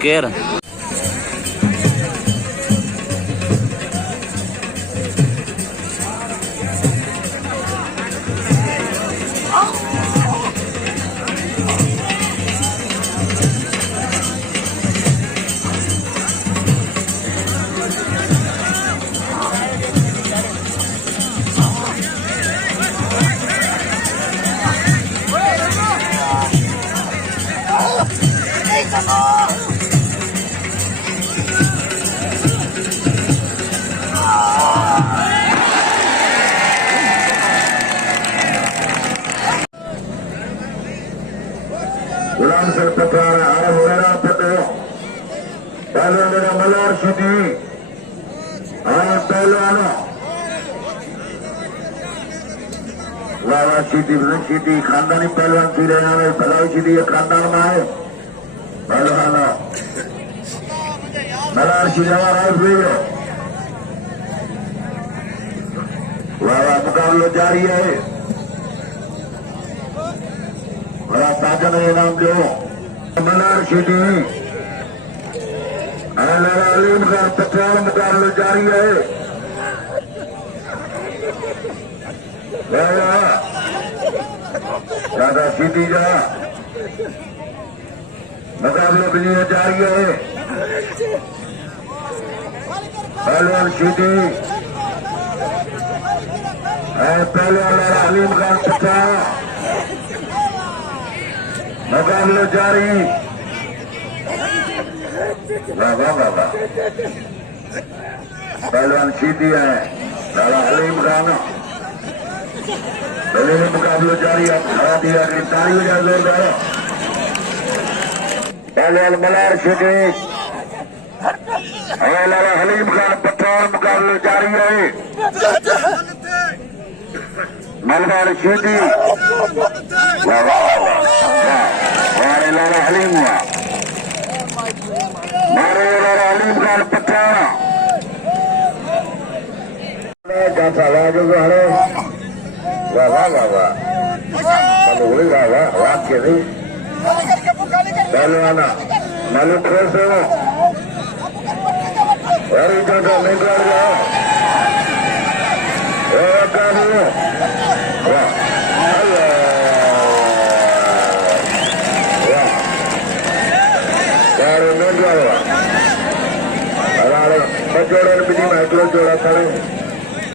Kira. Malhar city पहलवानों वाह city खानदानी पहलवान थी रहना है भलाई सिटी खानदान में है पहलवानों मल्हार सिटी वाह मुकाबला जारी है बड़ा ताजा ने इनाम दो मल्हार सिटी अलीम खान पठान मुकाबला जारी है दादा सीटी जा मुकाबला भी जारी है पहलवान सीटी पहलवान अलीम खान पठान मुकाबला जारी वाह पहलवान सीधी है लाला हलीम खान पहले मुकाबला जारी है खड़ा दिया ताली हो जाए जोरदार पहलवान मल्हार सीधी लाला हलीम खान पठान मुकाबला जारी है मल्हार सीधी हमारे लाला हलीम हुआ अलीम खान पठान वाक्य नहीं पहलवाना मालूम कैसे हो और निकल जाओ जोड़ा बिजी में जोड़ा खड़े